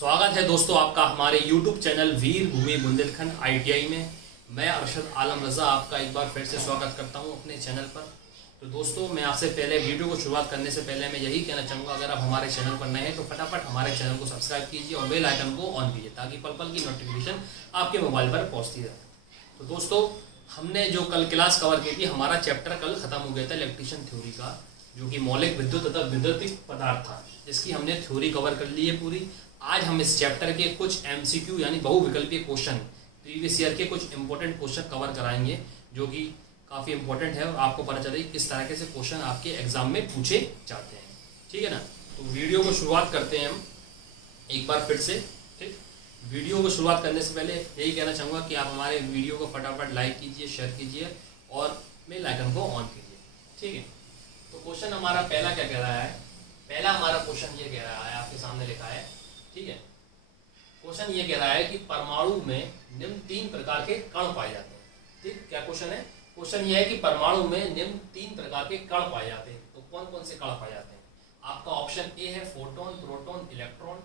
स्वागत है दोस्तों आपका हमारे YouTube चैनल वीर भूमि बुंदेलखंड ITI में। मैं अरशद आलम रज़ा आपका एक बार फिर से स्वागत करता हूं अपने चैनल पर। तो दोस्तों मैं आपसे पहले वीडियो को शुरुआत करने से पहले मैं यही कहना चाहूँगा, अगर आप हमारे चैनल पर नए हैं तो फटाफट हमारे चैनल को सब्सक्राइब कीजिए और बेल आइकन को ऑन कीजिए ताकि पल पल की नोटिफिकेशन आपके मोबाइल पर पहुँचती रहे। तो दोस्तों हमने जो कल क्लास कवर की थी, हमारा चैप्टर कल खत्म हो गया था इलेक्ट्रिशियन थ्योरी का, जो कि मौलिक विद्युत तथा विद्युतीय पदार्थ था, जिसकी हमने थ्योरी कवर कर ली है पूरी। आज हम इस चैप्टर के कुछ MCQ यानी बहुविकल्पीय क्वेश्चन, प्रीवियस ईयर के कुछ इंपॉर्टेंट क्वेश्चन कवर कराएंगे, जो कि काफ़ी इंपॉर्टेंट है और आपको पता चले किस तरह से क्वेश्चन आपके एग्जाम में पूछे जाते हैं। ठीक है ना। तो वीडियो को शुरुआत करते हैं हम एक बार फिर से। ठीक, वीडियो को शुरुआत करने से पहले यही कहना चाहूँगा कि आप हमारे वीडियो को फटाफट लाइक कीजिए, शेयर कीजिए और बेल आइकन को ऑन कीजिए। ठीक है। तो क्वेश्चन हमारा पहला क्या कह रहा है? पहला हमारा क्वेश्चन ये कह रहा है, आपके सामने लिखा है। ठीक है। क्वेश्चन ये कह रहा है कि परमाणु में निम्न 3 प्रकार के कण पाए जाते हैं। ठीक, क्या क्वेश्चन है? क्वेश्चन ये है कि परमाणु में निम्न 3 प्रकार के कण पाए जाते हैं। तो कौन कौन से कण पाए जाते हैं? आपका ऑप्शन ए है photon, proton, electron.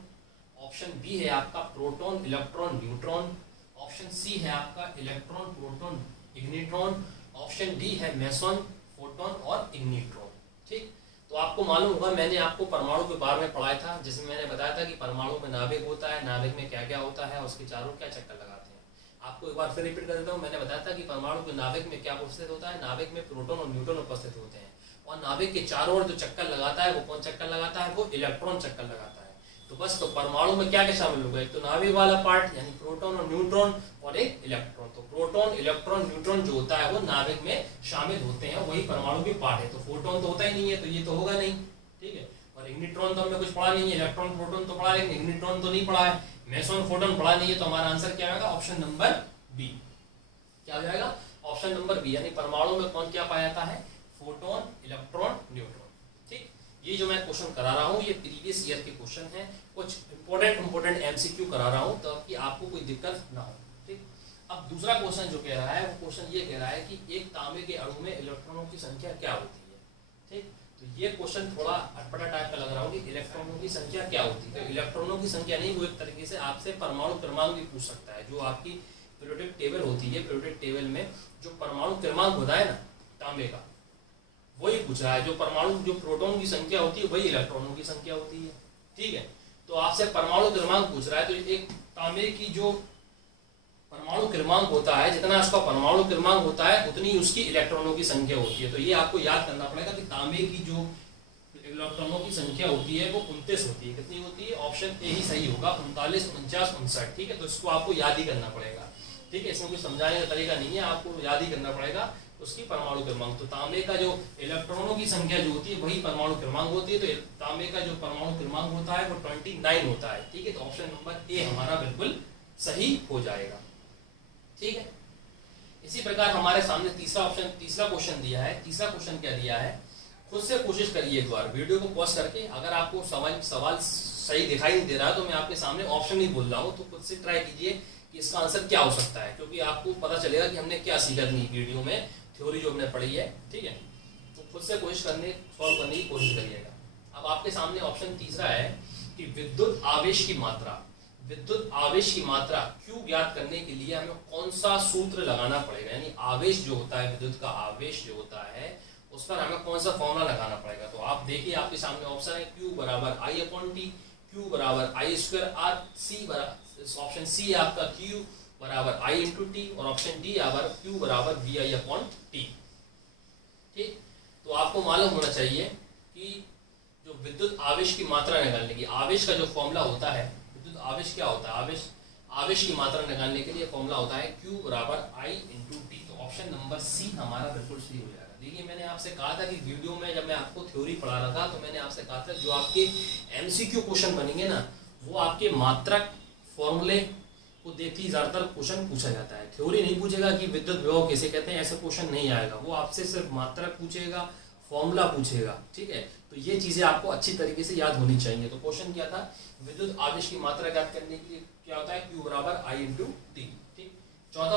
Option B है आपका proton, electron, neutron. Option C है आपका electron, proton, ignitron. Option D है मेसॉन, फोटोन और इग्निट्रॉन। ठीक, तो आपको मालूम होगा, मैंने आपको परमाणु के बारे में पढ़ाया था, जिसमें मैंने बताया था कि परमाणु में नाभिक होता है, नाभिक में क्या क्या होता है, उसके चारों क्या चक्कर लगाते हैं। आपको एक बार फिर रिपीट कर देता हूँ। मैंने बताया था कि परमाणु के नाभिक में क्या उपस्थित होता है, नाभिक में प्रोटॉन और न्यूट्रॉन उपस्थित होते हैं, और नाभिक के चारों ओर जो चक्कर लगाता है वो कौन चक्कर लगाता है? वो इलेक्ट्रॉन चक्कर लगाता है। तो बस, तो परमाणु में क्या क्या शामिल होगा? एक तो नाभिक वाला पार्ट यानी प्रोटॉन और न्यूट्रॉन, और एक इलेक्ट्रॉन। तो प्रोटॉन, इलेक्ट्रॉन, न्यूट्रॉन जो होता है वो नाभिक में शामिल होते हैं, वही परमाणु के पार्ट है। तो फोटोन तो होता ही नहीं है, तो ये तो होगा नहीं। ठीक है। और इग्निट्रॉन तो हमने कुछ पढ़ा नहीं है, इलेक्ट्रॉन, प्रोटॉन तो पढ़ा है, लेकिन इग्निट्रॉन तो नहीं पढ़ा है, मेसॉन, फोटॉन पढ़ा नहीं है। तो हमारा आंसर क्या होगा? Option number B. क्या हो जाएगा? Option number B. यानी परमाणु में कौन क्या पाया जाता है? Photon, electron, neutron. ठीक, ये जो मैं क्वेश्चन करा रहा हूँ ये प्रीवियस ईयर के क्वेश्चन है, कुछ इंपॉर्टेंट MCQ करा रहा हूँ ताकि आपको कोई दिक्कत ना हो। ठीक, अब दूसरा क्वेश्चन जो कह रहा है वो क्वेश्चन ये कह रहा है कि एक तांबे के अणु में इलेक्ट्रॉनों की संख्या क्या होती है। ठीक, तो ये क्वेश्चन थोड़ा अटपटा टाइप का लग रहा हो कि इलेक्ट्रॉनों की संख्या क्या होती है। तो इलेक्ट्रॉनों की संख्या नहीं, वो एक तरीके से आपसे परमाणु क्रमांक भी पूछ सकता है। जो आपकी पीरियोडिक टेबल होती है, पीरियोडिक टेबल में जो परमाणु क्रमांक होता है ना तांबे का, वही पूछ रहा है। जो परमाणु, जो प्रोटॉन की संख्या होती है वही इलेक्ट्रॉनों की संख्या होती है। ठीक है। तो आपसे परमाणु क्रमांक पूछ रहा है, तो एक तांबे की जो परमाणु क्रमांक होता है, जितना उसका परमाणु क्रमांक होता है उतनी उसकी इलेक्ट्रॉनों की संख्या होती है। तो ये आपको याद करना पड़ेगा कि तांबे की जो इलेक्ट्रॉनों की संख्या होती है वो 29 होती है। कितनी होती है? ऑप्शन ए ही सही होगा, 39, 49, 59। ठीक है। तो इसको आपको याद ही करना पड़ेगा। ठीक है, इसमें कोई समझाने का तरीका नहीं है, आपको याद ही करना पड़ेगा उसकी परमाणु क्रमांक। तो तांबे का जो इलेक्ट्रॉनों की संख्या जो होती है वही परमाणु क्रमांक होती है। तो तांबे का जो परमाणु क्रमांक होता है वो 29 होता है। ठीक है। तो ऑप्शन नंबर ए हमारा बिल्कुल सही हो जाएगा। ठीक है। इसी प्रकार हमारे सामने तीसरा क्वेश्चन दिया है। तीसरा क्वेश्चन क्या दिया है? खुद से कोशिश करिए एक बार, वीडियो को पॉज करके। अगर आपको सवाल सही दिखाई नहीं दे रहा है तो मैं आपके सामने ऑप्शन ही बोल रहा हूँ, तो खुद से ट्राई कीजिए कि इसका आंसर क्या हो सकता है, क्योंकि आपको पता चलेगा कि हमने क्या सीखा नहीं वीडियो में, थ्योरी जो हमने पढ़ी है। ठीक है। तो खुद से सॉल्व करने की कोशिश करिएगा। अब आपके सामने ऑप्शन तीसरा है कि विद्युत आवेश की मात्रा Q ज्ञात करने के लिए हमें कौन सा सूत्र लगाना पड़ेगा। यानी आवेश जो होता है, विद्युत का आवेश जो होता है, उस पर हमें कौन सा फॉर्मूला लगाना पड़ेगा। तो आप देखिए, आपके सामने ऑप्शन है Q बराबर I/T, Q बराबर I²R, ऑप्शन सी है आपका Q बराबर I/T, और ऑप्शन डी Q बराबर VI/T। ठीक, तो आपको मालूम होना चाहिए कि जो विद्युत आवेश की मात्रा निकालने की, आवेश का जो फॉर्मूला होता है, विद्युत आवेश क्या होता है? आवेश की मात्रा निकालने के लिए फॉर्मूला होता है Q बराबर I/T। तो ऑप्शन नंबर सी हमारा बिल्कुल सही हो जाएगा। देखिए, मैंने आपसे कहा था कि वीडियो में जब मैं आपको थ्योरी पढ़ा रहा था तो मैंने आपसे कहा था जो आपके MCQ क्वेश्चन बनेंगे ना, वो आपके मात्रक फॉर्मूले को देख ही ज्यादातर क्वेश्चन पूछा जाता है। थ्योरी नहीं पूछेगा कि विद्युत विभव कैसे कहते हैं, ऐसा क्वेश्चन नहीं आएगा। वो आपसे सिर्फ मात्रक पूछेगा, फॉर्मूला पूछेगा। ठीक है। तो ये चीजें आपको अच्छी तरीके से याद होनी चाहिए। तो क्वेश्चन क्या था? विद्युत आवेश की मात्रा ज्ञात करने के लिए क्या होता है? Q बराबर I/T। ठीक, चौथा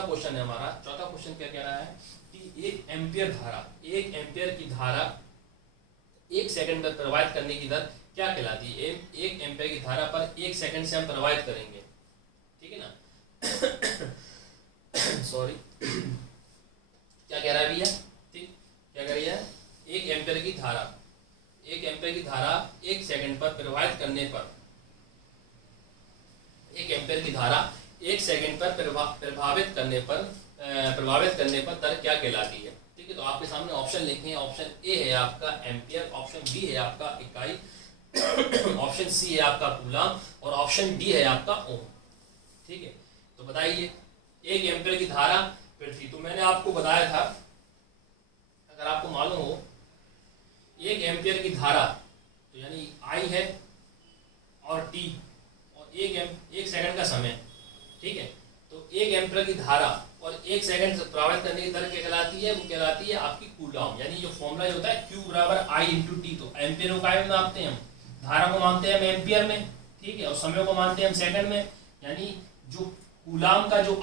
क्वेश्चन है हमारा। चौथा क्वेश्चन क्या कह रहा है कि 1 एम्पियर की धारा 1 सेकंड में प्रवाहित करने की दर क्या कहलाती है? एक एम्पियर की धारा पर 1 सेकंड से हम प्रवाहित करेंगे, ठीक है ना। सॉरी, क्या कह रहा है भैया? ठीक, क्या कह रही है? 1 एम्पियर की धारा 1 सेकंड पर प्रवाहित करने पर 1 एम्पियर की धारा 1 सेकंड पर प्रभावित करने पर दर क्या कहलाती है? ठीक है, तो आपके सामने ऑप्शन लिखे हैं। ऑप्शन ए है आपका एम्पियर, ऑप्शन बी है आपका इकाई, ऑप्शन सी है आपका कूलम और ऑप्शन डी है आपका ओम। ठीक है, तो बताइए 1 एम्पियर की धारा पृथ्वी, तो मैंने आपको बताया था, अगर आपको मालूम हो 1 एम्पियर की धारा तो यानी आई है और टी और 1 सेकंड का समय, ठीक है। तो 1 एम्पियर की धारा और 1 सेकंड से प्रभावित करने की दर क्या कहलाती है? वो कहलाती है आपकी कूलम। यानी जो फॉर्मूला होता है Q बराबर I इंटू टी, तो एम्पियर को काय में मापते हैं हम? धारा को मानते हैं हम एम्पियर में, ठीक है, और समय को मानते हैं हम सेकंड में। यानी जो कूलम का जो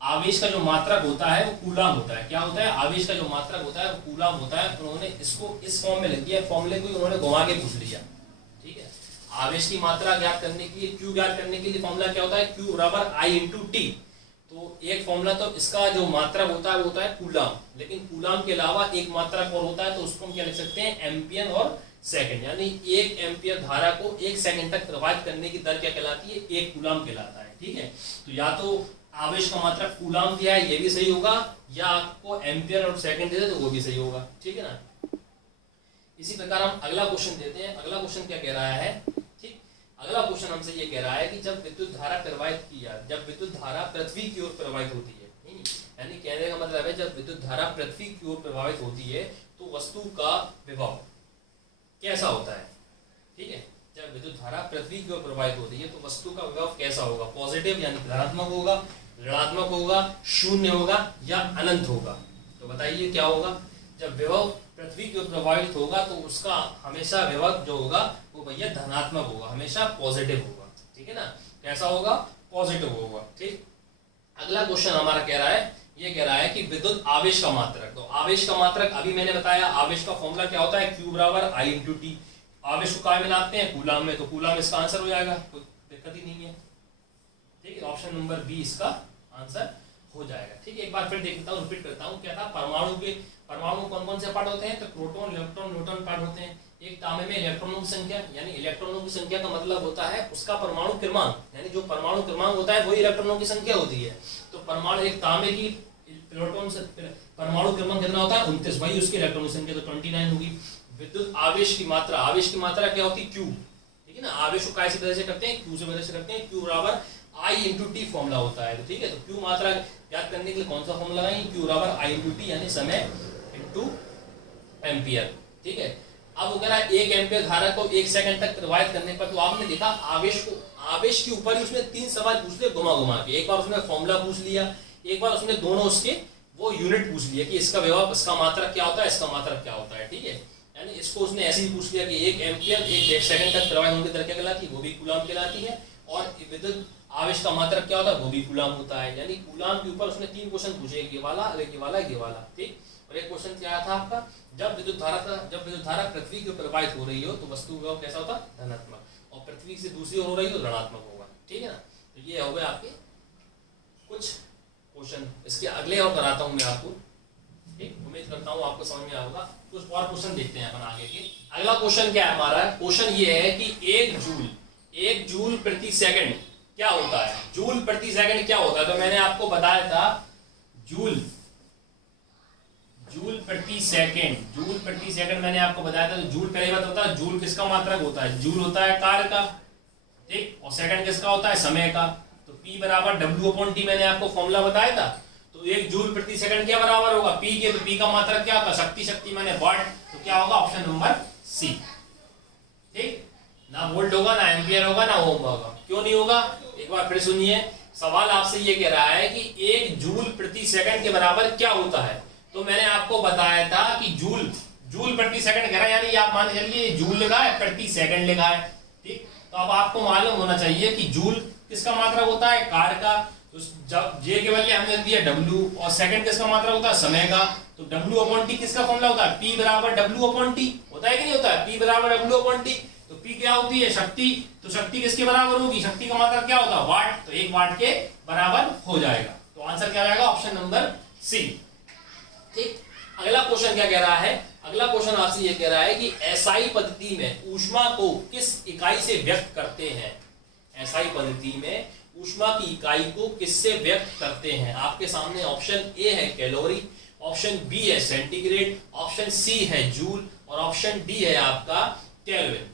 आवेश का जो मात्रक होता है वो कूलम होता है। क्या होता है? आवेश का जो मात्रक होता है वो कूलम होता है। उन्होंने इसको इस फॉर्म में लिख दिया, फॉर्मूले को उन्होंने घुमा के पूछ लिया, ठीक है। आवेश की मात्रा ज्ञात करने के लिए, Q ज्ञात करने के लिए फॉर्मूला क्या होता है? Q बराबर I इंटू टी। तो एक फॉर्मूला तो इसका जो मात्रक होता है वो होता है कूलम, लेकिन कूलम के अलावा एक मात्रक और होता है, तो उसको हम क्या लिख सकते हैं? एम्पियर और सेकंड। यानी 1 एम्पियर धारा को 1 सेकंड तक प्रवाहित करने की दर क्या कहलाती है? 1 कूलम कहलाता है, ठीक है। तो या तो आवेश का मात्रक कूलम दिया है, ये भी सही होगा, या आपको एम्पियर और सेकंड दे दे तो वो भी सही होगा, ठीक है ना। इसी प्रकार हम अगला क्वेश्चन देते हैं। अगला क्वेश्चन क्या कह रहा है? ठीक, अगला क्वेश्चन हमसे ये कह रहा है कि जब विद्युत धारा प्रवाहित की जाए, जब विद्युत धारा पृथ्वी की ओर प्रवाहित होती है, यानी कहने का मतलब है जब विद्युत धारा पृथ्वी की ओर प्रवाहित होती है तो वस्तु का विभव कैसा होता है? ठीक है, जब विद्युत धारा पृथ्वी की ओर प्रवाहित होती है तो वस्तु का विभव कैसा होगा? पॉजिटिव यानी धनात्मक होगा, ऋणात्मक होगा, शून्य होगा या अनंत होगा? तो बताइए क्या होगा? जब विभव पृथ्वी की ओर प्रवाहित होगा तो उसका हमेशा विभव जो होगा वो भैया धनात्मक होगा, हमेशा पॉजिटिव होगा, ठीक है ना। कैसा होगा? पॉजिटिव होगा, ठीक। अगला क्वेश्चन हमारा कह रहा है, ये कह रहा है कि विद्युत आवेश का मात्रक। तो आवेश का मात्रक अभी मैंने बताया, आवेश का फॉर्मूला क्या होता है? Q बराबर I इंटू टी। आवेश को काय में नापते हैं? कूलम में, तो कूलम इसका आंसर हो जाएगा, कोई दिक्कत ही नहीं है, ठीक है। ऑप्शन नंबर बी इसका आंसर हो जाएगा, ठीक है। एक बार फिर देखता हूँ, रिपीट करता हूँ। क्या था? परमाणु कौन कौन से पार्ट होते हैं? तो प्रोटॉन, इलेक्ट्रॉन, न्यूट्रॉन पार्ट होते हैं। एक तांबे में इलेक्ट्रॉनों की संख्या, यानी इलेक्ट्रॉनों की संख्या का मतलब होता है उसका परमाणु क्रमांक, यानी जो परमाणु क्रमांक होता है वही इलेक्ट्रॉनों की संख्या होती है। तो परमाणु, एक तांबे की प्रोटॉन से परमाणु क्रमांक कितना होता है? 29, वही उसकी इलेक्ट्रॉनों की संख्या, तो 29 होगी। विद्युत आवेश की मात्रा, आवेश की मात्रा क्या होती है? Q, ठीक है ना। आवेश को कैसे वजह से करते हैं? Q से वजह से करते हैं। Q बराबर I इंटू टी फॉर्मूला होता है, तो ठीक है। तो Q मात्रा ज्ञात करने के लिए कौन सा फॉर्मूला लगाएंगे? Q बराबर I इंटू टी, यानी समय इंटू एम्पियर, ठीक है। अब वो कह रहा है 1 एम्पियर धारा को 1 सेकंड तक प्रवाहित करने पर, तो आपने देखा आवेश के ऊपर ही उसने 3 सवाल पूछ लिए घुमा घुमा के। एक बार उसने फॉर्मूला पूछ लिया, एक बार उसने दोनों उसके वो यूनिट पूछ लिया कि इसका विभव, इसका मात्रक क्या होता है, इसका मात्रक क्या होता है, ठीक है। यानी इसको उसने ऐसे ही पूछ लिया कि 1 एम्पियर 1 सेकंड तक प्रवाहित होने की दर क्या कहलाती है? वो भी कूलम कहलाती है। और विद्युत आवेश का मात्रक क्या होता है? वो भी कूलम होता है। यानी कूलम के ऊपर उसने 3 क्वेश्चन पूछे, ये वाला, ये वाला, ये वाला, ठीक। और एक क्वेश्चन क्या था आपका? जब विद्युत धारा पृथ्वी की ओर प्रवाहित हो रही हो तो वस्तु विभव कैसा होता है? धनात्मक, और पृथ्वी से दूसरी ओर हो रही हो तो ऋणात्मक होगा, ठीक है ना। तो ये हो गए आपके कुछ क्वेश्चन। इसके अगले और कराता हूं मैं आपको, ठीक। उम्मीद करता हूं आपको समझ में आएगा। कुछ और क्वेश्चन देखते हैं अपन आगे के। अगला क्वेश्चन क्या है हमारा? क्वेश्चन ये है कि 1 जूल प्रति सेकंड क्या होता है? जूल प्रति सेकंड क्या होता है? तो मैंने आपको बताया था जूल प्रति सेकंड मैंने आपको बताया था। तो जूल पहले बात होता है, जूल किसका मात्रक होता है? जूल होता है कार्य का, ठीक। और सेकंड किसका होता है? समय का। तो P बराबर W/T मैंने आपको फॉर्मूला बताया था। तो 1 जूल प्रति सेकंड क्या बराबर होगा? P के। तो P का मात्रक क्या होता है? शक्ति मैंने वाट। तो क्या होगा? ऑप्शन नंबर सी, ठीक। ना वोल्ट होगा, ना एम्पियर होगा, ना ओम होगा। क्यों नहीं होगा? एक बार फिर सुनिए। सवाल आपसे ये कह रहा है कि 1 जूल प्रति सेकंड के बराबर क्या होता है? तो मैंने आपको बताया था कि जूल प्रति सेकंड कह रहा है, यानी आप मान चलिए जूल लिखा है, प्रति सेकंड लिखा है, ठीक। तो अब आपको मालूम होना चाहिए कि जूल किसका मात्रक होता है? कार्य का। तो जब जे के बदले हमने दिया W, और सेकंड किसका मात्रक होता है? समय का। तो W/T किसका फॉर्मूला होता है? P बराबर W/T होता होता है कि नहीं होता है, P बराबर W/T। तो P क्या होती है, शक्ति। तो शक्ति किसके बराबर होगी, शक्ति का मात्रक क्या होता है, वाट। तो 1 वाट के बराबर हो जाएगा। तो आंसर क्या आएगा, ऑप्शन नंबर सी। ठीक, अगला क्वेश्चन क्या कह रहा है, अगला क्वेश्चन आपसे ये कह रहा है कि एसआई पद्धति में ऊष्मा को किस इकाई से व्यक्त करते हैं। एसआई पद्धति में ऊष्मा की इकाई को किससे व्यक्त करते हैं। आपके सामने ऑप्शन ए है कैलोरी, ऑप्शन बी है सेंटीग्रेड, ऑप्शन सी है जूल और ऑप्शन डी है आपका केल्विन।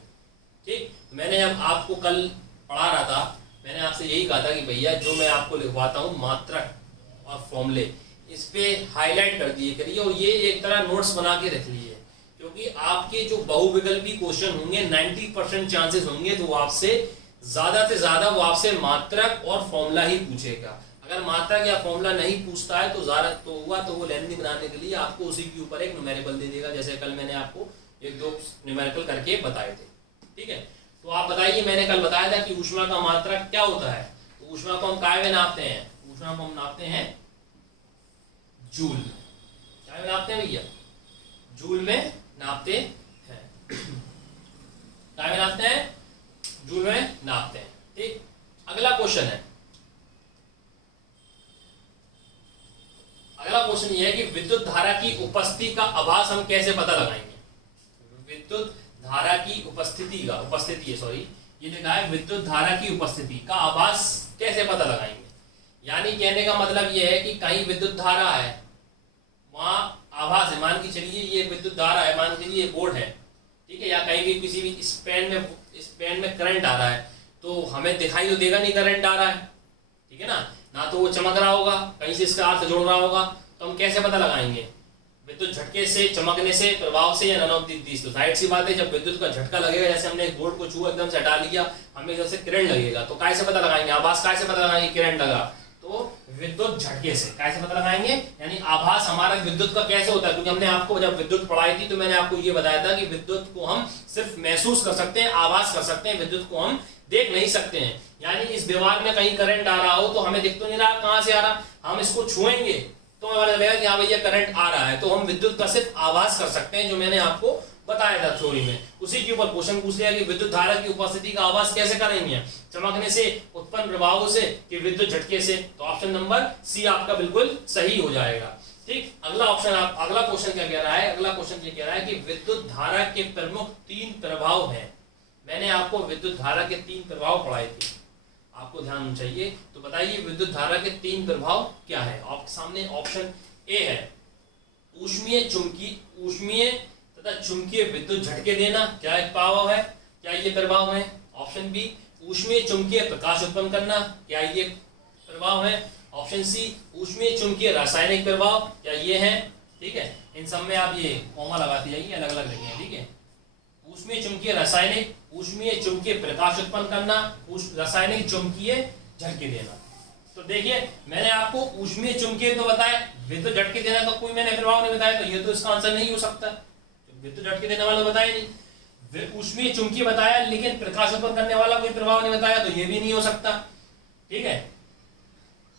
ठीक, मैंने जब आपको कल पढ़ा रहा था, मैंने आपसे यही कहा था कि भैया जो मैं आपको लिखवाता हूं मात्रक और फॉर्मूले, इस पे हाईलाइट कर दिए करिए और ये एक तरह नोट्स बना के रख लिए, क्योंकि आपके जो बहुविकल्पी क्वेश्चन होंगे 90% चांसेस होंगे तो वो आपसे ज्यादा से ज्यादा वो आपसे मात्रक और फॉर्मूला ही पूछेगा। अगर मात्रक या फॉर्मूला नहीं पूछता है तो ज्यादा तो हुआ तो वो लेंथी बनाने के लिए आपको उसी के ऊपर एक न्यूमेरिकल दे देगा, जैसे कल मैंने आपको 1-2 न्यूमेरिकल करके बताए थे। ठीक है, तो आप बताइए, मैंने कल बताया था कि ऊष्मा का मात्रक क्या होता है। तो ऊष्मा को हम काय में नापते हैं, ऊष्मा को हम नापते हैं जूल। क्या में नापते हैं भैया, जूल में नापते हैं। क्या में नापते हैं, जूल में नापते हैं। ठीक, अगला क्वेश्चन है, अगला क्वेश्चन ये है कि विद्युत धारा की उपस्थिति का आभास हम कैसे पता लगाएंगे। विद्युत धारा की उपस्थिति है, सॉरी ये लिखा है विद्युत धारा की उपस्थिति का आभास कैसे पता लगाएंगे। यानी कहने का मतलब ये है कि कहीं विद्युत धारा है, वहां आभास है, मान के चलिए ये विद्युत धारा है, मान के चलिए बोर्ड है, ठीक है, या कहीं भी किसी भी स्पैन में करंट आ रहा है, तो हमें दिखाई तो देगा नहीं करंट आ रहा है, ठीक है ना तो वो चमक रहा होगा, कहीं से इसका अर्थ जोड़ रहा होगा, तो हम कैसे पता लगाएंगे, विद्युत झटके से, चमकने से, प्रभाव से, या नन ऑफ दिस। तो जाहिर सी बात है जब विद्युत का झटका लगेगा, जैसे हमने एक बोर्ड को छुआ एकदम से हटा लिया, हमें एकदम से करंट लगेगा, तो कैसे पता लगाएंगे, आभास कैसे पता लगाएंगे, करंट लगा तो विद्युत झटके से कैसे पता लगाएंगे। यानी आभास हमारा विद्युत का कैसे होता है, क्योंकि हमने आपको जब विद्युत पढ़ाई थी तो मैंने आपको ये बताया था कि विद्युत को हम सिर्फ महसूस कर सकते हैं, आभास कर सकते हैं, विद्युत को हम देख नहीं सकते हैं। यानी इस दीवार में कहीं करंट आ रहा हो तो हमें दिख तो नहीं रहा कहां से आ रहा, हम इसको छुएंगे तो हमें पता लगेगा कि हाँ भैया करंट आ रहा है, तो हम विद्युत का सिर्फ आभास कर सकते हैं, जो मैंने आपको बताया था थ्योरी में। उसी के ऊपर क्वेश्चन पूछ लिया कि विद्युत धारा की उपस्थिति का आभास कैसे करेंगे, चमकने से, उत्पन्न प्रभावों से, कि विद्युत झटके से। तो ऑप्शन नंबर सी आपका बिल्कुल सही हो जाएगा। ठीक, अगला ऑप्शन, अगला क्वेश्चन क्या कह रहा है, अगला क्वेश्चन ये कह रहा है कि विद्युत धारा के प्रमुख 3 प्रभाव हैं। मैंने आपको विद्युत धारा के 3 प्रभाव पढ़ाए थे, आपको ध्यान चाहिए। तो बताइए विद्युत धारा के 3 प्रभाव क्या है। आपके सामने ऑप्शन ए है ऊष्मीय तथा चुंबकीय विद्युत झटके देना, क्या एक प्रभाव है, क्या ये प्रभाव है। ऑप्शन बी ऊष्मीय चुंबकीय प्रकाश उत्पन्न करना, क्या ये प्रभाव है। ऑप्शन सी ऊष्मीय चुंबकीय रासायनिक प्रभाव, क्या ये है। ठीक है, इन सब में आप ये कॉमा लगाते जाइए, अलग अलग लिखें, ठीक है। ऊष्मीय चुंबकीय रासायनिक, ऊष्मीय चुंबकीय प्रकाश उत्पन्न करना, रासायनिक चुंबकीय झटके देना। तो देखिए मैंने आपको ऊष्मीय चुंबकीय तो बताया, विद्युत झटके देना तो कोई मैंने प्रभाव नहीं बताया, तो ये तो इसका आंसर नहीं हो सकता, विद्युत झटके देने वाला बताया नहीं। ऊष्मीय चुंबकीय बताया लेकिन प्रकाश उत्पन्न करने वाला कोई प्रभाव नहीं बताया, तो ये भी नहीं हो सकता। ठीक है,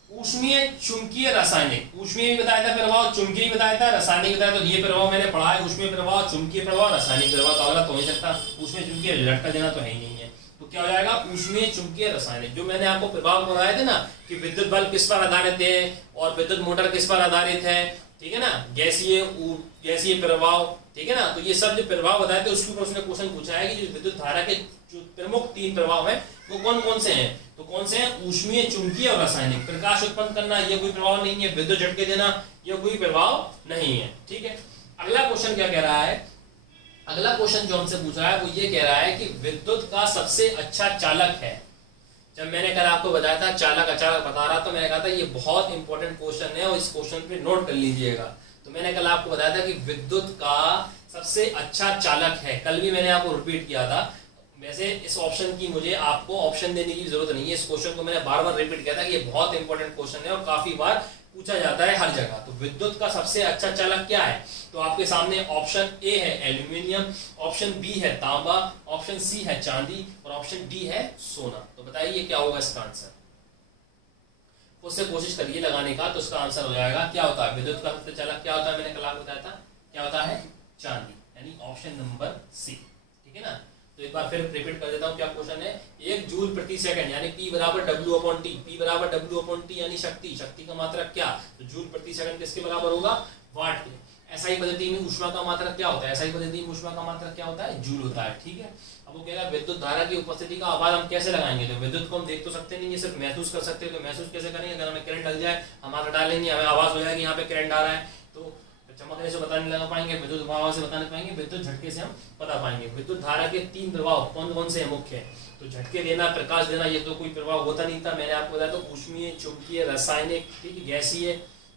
ऊष्मीय चुंबकीय रासायनिक, ऊष्मीय भी बताया था प्रभाव, चुंबकीय बताया था, रासायनिक बताया, तो ये प्रभाव मैंने पढ़ा है, ऊष्मीय प्रभाव, चुंबकीय प्रभाव, रासायनिक प्रभाव, तो अगला तो हो नहीं सकता, ऊष्मीय चुंबकीय झटका देना तो है ही नहीं है। तो क्या हो जाएगा, ऊष्मीय चुंबकीय रासायनिक। जो मैंने आपको प्रभाव बताए थे ना कि विद्युत बल्ब किस पर आधारित है और विद्युत मोटर किस पर आधारित है, ठीक है ना, गैसीय प्रभाव, ठीक है ना, तो ये सब जो प्रभाव बताए थे उसके ऊपर उसने क्वेश्चन पूछा है कि जो विद्युत धारा के जो प्रमुख 3 प्रभाव हैं वो कौन कौन से हैं। तो कौन से हैं, ऊष्मीय चुंबकीय और रासायनिक। प्रकाश उत्पन्न करना ये कोई प्रभाव नहीं है, विद्युत झटके देना ये कोई प्रभाव नहीं है। ठीक है, अगला क्वेश्चन क्या कह रहा है, अगला क्वेश्चन जो हमसे पूछ रहा है वो ये कह रहा है कि विद्युत का सबसे अच्छा चालक है। जब मैंने कल आपको बताया था चालक अचालक बता रहा, तो मैंने कहा था ये बहुत इंपॉर्टेंट क्वेश्चन है और इस क्वेश्चन पे नोट कर लीजिएगा। तो मैंने कल आपको बताया था कि विद्युत का सबसे अच्छा चालक है, कल भी मैंने आपको रिपीट किया था। वैसे इस ऑप्शन की मुझे आपको ऑप्शन देने की जरूरत नहीं है, इस क्वेश्चन को मैंने बार बार रिपीट किया था कि ये बहुत इंपॉर्टेंट क्वेश्चन है और काफी बार पूछा जाता है हर जगह। तो विद्युत का सबसे अच्छा चालक क्या है, तो आपके सामने ऑप्शन ए है एल्यूमिनियम, ऑप्शन बी है तांबा, ऑप्शन सी है चांदी और ऑप्शन डी है सोना। तो बताइए क्या होगा इसका आंसर, उससे कोशिश करिए लगाने का, तो इसका आंसर हो जाएगा क्या होता है विद्युत का सबसे चालक क्या होता है, मैंने कल आपको बताया था क्या होता है, चांदी। यानी ऑप्शन नंबर सी। ठीक है ना। तो एक बार फिर रिपीट कर देता हूँ, क्या क्वेश्चन है, 1 जूल प्रति सेकंड यानी P बराबर W/T, P बराबर W/T यानी शक्ति, शक्ति का मात्रक क्या, तो जूल प्रति सेकंड किसके बराबर होगा, वाट के। SI पद्धति में ऊष्मा का मात्रक क्या होता है, SI पद्धति में ऊष्मा का मात्रक क्या होता है, जूल होता है। ठीक है। अब वो कह रहा है विद्युत धारा की उपस्थिति का आभार हम कैसे लगाएंगे, तो विद्युत को हम देख तो सकते नहीं है, सिर्फ महसूस कर सकते हैं। तो महसूस कैसे करेंगे, अगर हमें करंट लग जाए हम हाथ डालेंगे, हमें आवाज हो जाएगी यहाँ पे करंट आ रहा है, तो चमकने से पता नहीं लगा पाएंगे, विद्युत प्रवाह से बता नहीं पाएंगे, विद्युत झटके से हम बता पाएंगे। विद्युत धारा के 3 प्रभाव कौन कौन से मुख्य है, तो झटके देना, प्रकाश देना, ये तो कोई प्रभाव होता नहीं था, मैंने आपको बताया। तो ऊष्मीय, चुंबकीय, रासायनिक, ठीक है, गैसीय,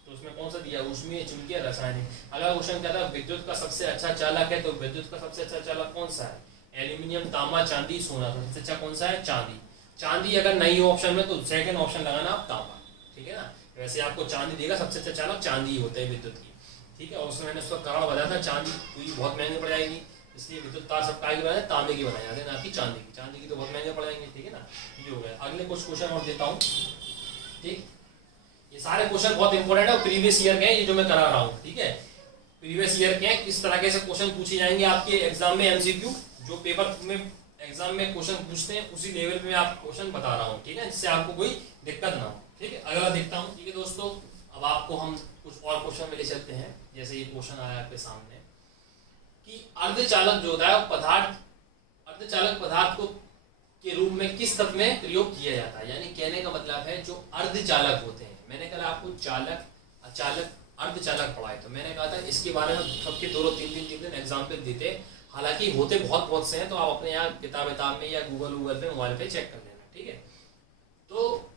तो उसमें कौन सा दिया, ऊष्मीय, चुंबकीय, रासायनिक। अगला क्वेश्चन क्या था, विद्युत का सबसे अच्छा चालक है, तो विद्युत का सबसे अच्छा चालक कौन सा है, एल्यूमिनियम, तांबा, चांदी, सोना। तो सबसे अच्छा कौन सा है, चांदी। चांदी अगर नहीं हो ऑप्शन में तो सेकंड ऑप्शन लगाना आप तांबा। ठीक है ना। वैसे आपको चांदी देगा, सबसे अच्छा चालक चांदी ही होता है विद्युत की। ठीक है। और उसमें मैंने उसका कारण बताया था, चांदी पूरी बहुत महंगी पड़ जाएगी, इसलिए विद्युत तार सब काय की बनाए, तांबे की बनाए जाते हैं, ना कि चांदी की। चांदी की तो बहुत महंगे पड़ जाएंगे। ठीक है ना। ये हो गया। अगले कुछ क्वेश्चन और देता हूँ। ठीक, ये सारे क्वेश्चन बहुत इंपॉर्टेंट है और प्रीवियस ईयर के हैं, ये जो मैं करा रहा हूँ। ठीक है, प्रीवियस ईयर के हैं, किस तरह से क्वेश्चन पूछे जाएंगे आपके एग्जाम में, एमसीक्यू जो पेपर में एग्जाम में क्वेश्चन पूछते हैं उसी लेवल पे आप क्वेश्चन बता रहा हूँ। ठीक है, जिससे आपको कोई दिक्कत ना हो। ठीक है। अगला देखता हूँ। ठीक है दोस्तों, अब आपको हम कुछ और क्वेश्चन में ले चलते हैं। जैसे ये क्वेश्चन आया आपके सामने कि अर्धचालक जो होता है पदार्थ, अर्धचालक पदार्थ को के रूप में किस तत्व में प्रयोग किया जाता है, यानी कहने का मतलब है जो अर्धचालक होते हैं। मैंने कहा आपको चालक, अचालक, अर्धचालक पढ़ा है, तो मैंने कहा था इसके बारे में सबके 2-3 एग्जाम्पल देते। हालांकि होते बहुत से हैं, तो आप अपने यहाँ किताब में या गूगल पे, मोबाइल पे चेक कर लेना। ठीक है। तो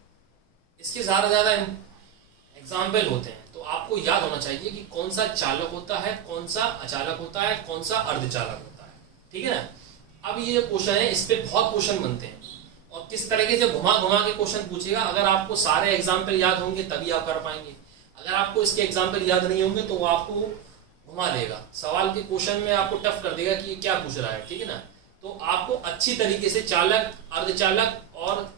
इसके ज्यादा एग्जाम्पल होते हैं, तो आपको याद होना चाहिए कि कौन सा चालक होता है, कौन सा अचालक होता है, कौन सा अर्धचालक होता है। ठीक है ना। अब ये जो क्वेश्चन है इस पे बहुत क्वेश्चन बनते हैं और किस तरीके से घुमा के क्वेश्चन पूछेगा। अगर आपको सारे एग्जाम्पल याद होंगे तभी आप कर पाएंगे, अगर आपको इसके एग्जाम्पल याद नहीं होंगे तो वो आपको घुमा देगा, सवाल के क्वेश्चन में आपको टफ कर देगा कि ये क्या पूछ रहा है। ठीक है ना। तो आपको अच्छी तरीके से चालक, अर्धचालक और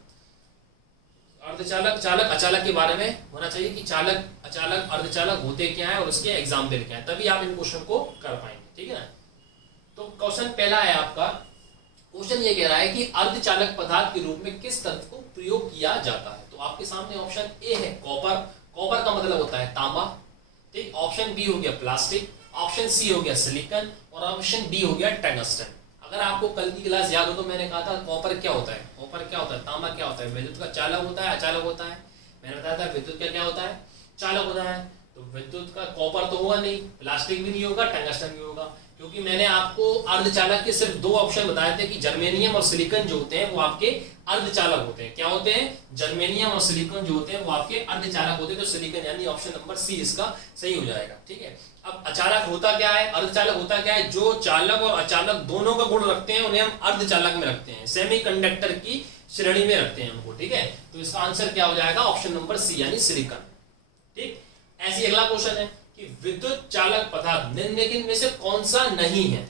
अर्धचालक, चालक, अचालक के बारे में होना चाहिए कि चालक, अचालक, अर्धचालक होते क्या है और उसके एग्जाम्पल क्या है, तभी आप इन क्वेश्चन को कर पाएंगे। ठीक है ना। तो क्वेश्चन पहला है आपका, क्वेश्चन ये कह रहा है कि अर्धचालक पदार्थ के रूप में किस तत्व को प्रयोग किया जाता है। तो आपके सामने ऑप्शन ए है कॉपर, कॉपर का मतलब होता है तांबा। ठीक। ऑप्शन बी हो गया प्लास्टिक, ऑप्शन सी हो गया सिलिकॉन और ऑप्शन डी हो गया टंगस्टन। अगर आपको कल की क्लास याद हो तो मैंने कहा था कॉपर क्या होता है, कॉपर क्या होता है, तांबा क्या होता है, विद्युत का चालक होता है, अचालक होता है। मैंने बताया था विद्युत का क्या होता है, चालक होता है। तो विद्युत का कॉपर तो होगा नहीं, प्लास्टिक भी नहीं होगा, टंगस्टन भी होगा, क्योंकि मैंने आपको अर्धचालक के सिर्फ 2 ऑप्शन बताए थे कि जर्मेनियम और सिलिकॉन जो होते हैं वो आपके अर्धचालक होते हैं। क्या होते हैं, जर्मेनियम और सिलिकॉन जो होते हैं वो आपके अर्धचालक होते हैं। तो सिलिकॉन यानी ऑप्शन नंबर सी इसका सही हो जाएगा। ठीक है। अब अचालक होता क्या है, अर्धचालक होता क्या है, जो चालक और अचालक दोनों का गुण रखते हैं उन्हें हम अर्धचालक में रखते हैं, सेमीकंडक्टर की श्रेणी में रखते हैं उनको। ठीक है। तो इसका आंसर क्या हो जाएगा, ऑप्शन नंबर सी यानी सिलिकॉन। ठीक। ऐसी अगला क्वेश्चन है कि विद्युत चालक पदार्थ निम्नलिखित में से कौन सा नहीं है,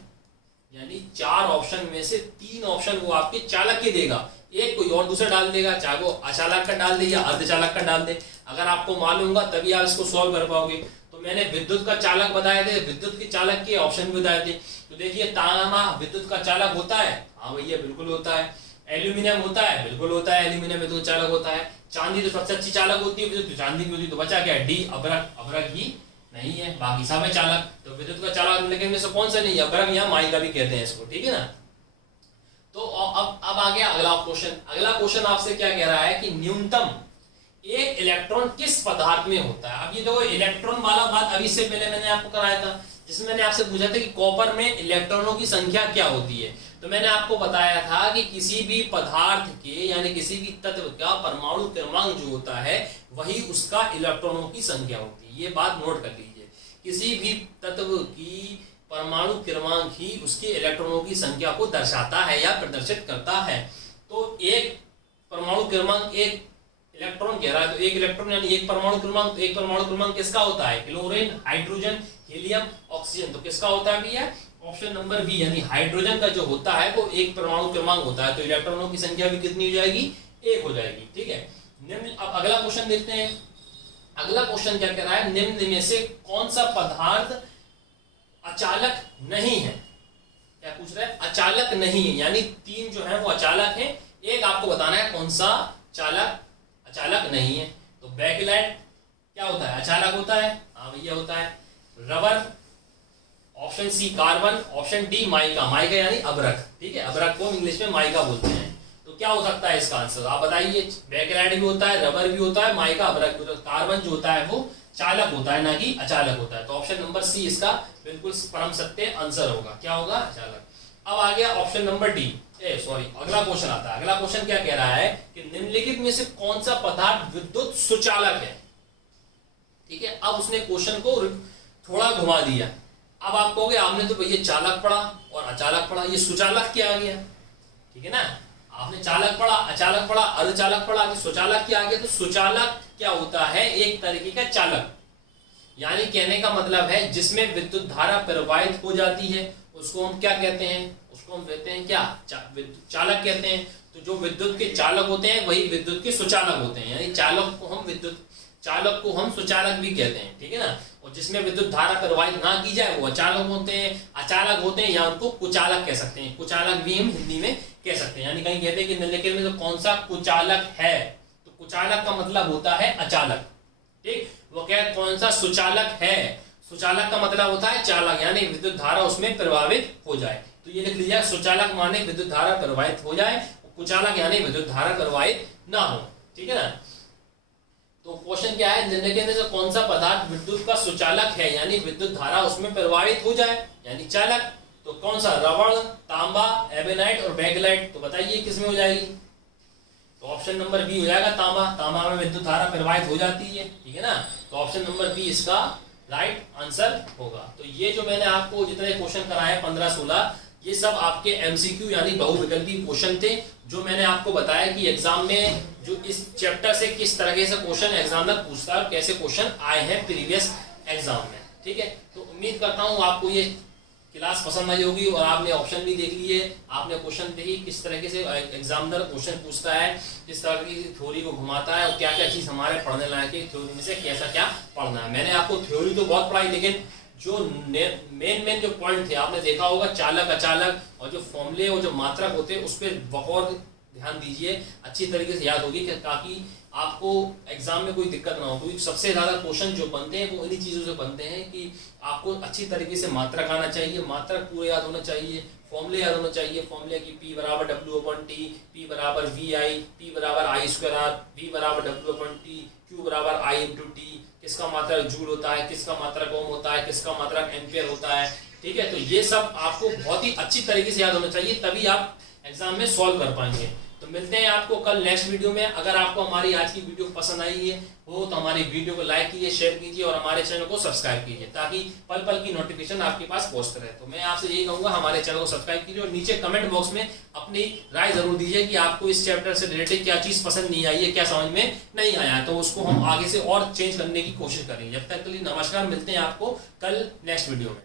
यानी 4 ऑप्शन में से 3 ऑप्शन वो आपके चालक के देगा, एक कोई और दूसरा डाल देगा, चाहे वो अचालक का डाल दे या अर्धचालक का डाल दे। अगर आपको मालूम होगा तभी आप इसको सॉल्व कर पाओगे। तो मैंने विद्युत का चालक बताए थे, विद्युत के चालक के ऑप्शन भी बताए थे। तो देखिए तांबा विद्युत का चालक होता है, हाँ भैया बिल्कुल होता है। एल्यूमिनियम होता है, बिल्कुल होता है, एल्यूमिनियम विद्युत चालक होता है। चांदी तो सबसे अच्छी चालक होती है, विद्युत चांदी की होती है। तो बचा क्या, डी अभ्रक, अभ्रक ही नहीं है, बाकी सब है चालक। तो विद्युत का चालक लेकिन में से कौन सा नहीं है, अभ्रक या माइका भी कहते हैं इसको। ठीक है ना। तो अब आ गया अगला क्वेश्चन। अगला क्वेश्चन आपसे क्या कह रहा है कि न्यूनतम एक इलेक्ट्रॉन किस पदार्थ में होता है। अब ये देखो इलेक्ट्रॉन वाला बात अभी से पहले मैंने आपको कराया था, जिसमें मैंने आपसे पूछा था कि कॉपर में इलेक्ट्रॉनों की संख्या क्या होती है। तो मैंने आपको बताया था कि किसी भी पदार्थ के यानी किसी भी तत्व का परमाणु क्रमांक जो होता है वही उसका इलेक्ट्रॉनों की संख्या होती है। ये बात नोट कर लीजिए, किसी भी तत्व की परमाणु क्रमांक ही उसके इलेक्ट्रॉनों की संख्या को दर्शाता है या प्रदर्शित करता है। तो एक परमाणु क्रमांक, एक इलेक्ट्रॉन कह रहा है, तो एक इलेक्ट्रॉन यानी एक परमाणु क्रमांक। तो एक परमाणु क्रमांक किसका होता है, क्लोरीन, हाइड्रोजन, हीलियम, ऑक्सीजन। तो किसका होता है भैया, ऑप्शन नंबर बी यानी हाइड्रोजन का जो होता है वो एक परमाणु क्रमांक होता है। तो इलेक्ट्रॉनों की संख्या भी कितनी हो जाएगी, 1 हो जाएगी। ठीक है। निम्न, अब अगला क्वेश्चन देखते हैं। अगला क्वेश्चन क्या कह रहा है, निम्न में से कौन सा पदार्थ अचालक नहीं है। क्या पूछ रहा है, अचालक नहीं है, यानी 3 जो है वो अचालक है, एक आपको बताना है कौन सा चालक अचालक नहीं है। तो बैकलाइट क्या होता है, अचालक होता है, हाँ भैया होता है। Rubber, option C carbon, option D mica, mica यानी अभ्रक, ठीक है, अभ्रक को इंग्लिश में माइका बोलते हैं। तो क्या हो सकता है इसका आंसर, आप बताइए। बैकलाइट भी होता है, रबर भी होता है, माइका अभ्रक भी होता है। कार्बन जो होता है वो चालक होता है, ना कि अचालक होता है। तो ऑप्शन नंबर सी इसका बिल्कुल परम सत्य आंसर होगा। क्या होगा, अचालक। अब आ गया ऑप्शन नंबर डी, अगला क्वेश्चन आता है। अगला क्वेश्चन क्या कह रहा है कि निम्नलिखित में से कौन सा पदार्थ विद्युत सुचालक है, ठीक है। अब उसने क्वेश्चन को थोड़ा घुमा दिया। अब आप कहोगे आपने तो भैया चालक पढ़ा और अचालक पढ़ा, ये सुचालक क्या आ गया, ठीक है ना। आपने चालक पढ़ा, अचालक पढ़ा, अर्धचालक पढ़ा, तो सुचालक क्या आ गया। तो सुचालक क्या होता है, एक तरीके का चालक, यानी कहने का मतलब है जिसमें विद्युत धारा प्रवाहित हो जाती है, उसको हम क्या कहते हैं, उसको हम कहते हैं क्या, चालक कहते हैं। तो जो विद्युत के चालक होते हैं वही विद्युत के सुचालक होते हैं, यानी चालक को हम सुचालक भी कहते हैं, ठीक है ना। और जिसमें विद्युत धारा प्रवाहित ना की जाए वो अचालक होते हैं, अचालक होते हैं, या उनको कुचालक कह सकते हैं। कुचालक भी हम हिंदी में कह सकते हैं, यानी कहीं कहते हैं कि निम्नलिखित में तो कौन सा कुचालक है, तो कुचालक का मतलब होता है अचालक, ठीक। वो क्या, कौन सा सुचालक है, सुचालक का मतलब होता है चालक, यानी विद्युत धारा उसमें प्रभावित हो जाए। तो ये लिख लीजिए, सुचालक माने विद्युत धारा प्रवाहित हो जाए, कुचालक यानी विद्युत धारा प्रवाहित ना हो, ठीक है ना। तो क्वेश्चन क्या है, निम्नलिखित में से कौन सा पदार्थ विद्युत का सुचालक है, यानी विद्युत धारा उसमें प्रवाहित हो जाए, यानी चालक। तो कौन सा, रबड़, तांबा, एबेनाइट और बैकलाइट। तो बताइए किसमें हो जाएगी। तो ऑप्शन नंबर बी हो जाएगा तांबा, तांबा में विद्युत धारा प्रवाहित हो जाती है, ठीक है ना। तो ऑप्शन नंबर बी इसका राइट आंसर होगा। तो ये जो मैंने आपको जितने क्वेश्चन कराए 15-16, ये सब आपके एमसीक्यू यानी बहुविकल्पी क्वेश्चन थे, जो मैंने आपको बताया कि एग्जाम में जो इस चैप्टर से किस तरह से क्वेश्चन एग्जामिनर पूछता है और कैसे क्वेश्चन आए हैं प्रीवियस एग्जाम में, ठीक है। तो उम्मीद करता हूँ आपको ये क्लास पसंद आई होगी और आपने ऑप्शन भी देख लिए, आपने क्वेश्चन देखी किस तरह से एग्जामिनर क्वेश्चन पूछता है, किस तरह की थ्योरी को घुमाता है और क्या क्या चीज हमारे पढ़ने लायक है, थ्योरी में से कैसा क्या पढ़ना है। मैंने आपको थ्योरी तो बहुत पढ़ाई, लेकिन जो मेन जो पॉइंट थे आपने देखा होगा, चालक अचालक और जो फॉर्मूले और जो मात्रक होते हैं उस पर बखौर ध्यान दीजिए, अच्छी तरीके से याद होगी, ताकि आपको एग्जाम में कोई दिक्कत ना हो। क्योंकि सबसे ज्यादा क्वेश्चन जो बनते हैं वो इन्हीं चीजों से बनते हैं कि आपको अच्छी तरीके से मात्रक आना चाहिए, मात्रक पूरे याद होना चाहिए, फॉर्मूले याद होना चाहिए, फॉर्मूले की P बराबर W/T, P बराबर VI, P बराबर I²R, V बराबर W/T, Q बराबर I/T, किसका मात्रक जूल होता है, किसका मात्रक ओम होता है, किसका मात्रक एम्पियर होता है, ठीक है। तो ये सब आपको बहुत ही अच्छी तरीके से याद होना चाहिए, तभी आप एग्जाम में सॉल्व कर पाएंगे। तो मिलते हैं आपको कल नेक्स्ट वीडियो में। अगर आपको हमारी आज की वीडियो पसंद आई है हो तो हमारी वीडियो को लाइक कीजिए, शेयर कीजिए और हमारे चैनल को सब्सक्राइब कीजिए, ताकि पल पल की नोटिफिकेशन आपके पास पहुंचते रहे। तो मैं आपसे यही कहूंगा, हमारे चैनल को सब्सक्राइब कीजिए और नीचे कमेंट बॉक्स में अपनी राय जरूर दीजिए कि आपको इस चैप्टर से रिलेटेड क्या चीज पसंद नहीं आई है, क्या समझ में नहीं आया है, तो उसको हम आगे से और चेंज करने की कोशिश करेंगे। जब तक के लिए नमस्कार, मिलते हैं आपको कल नेक्स्ट वीडियो में।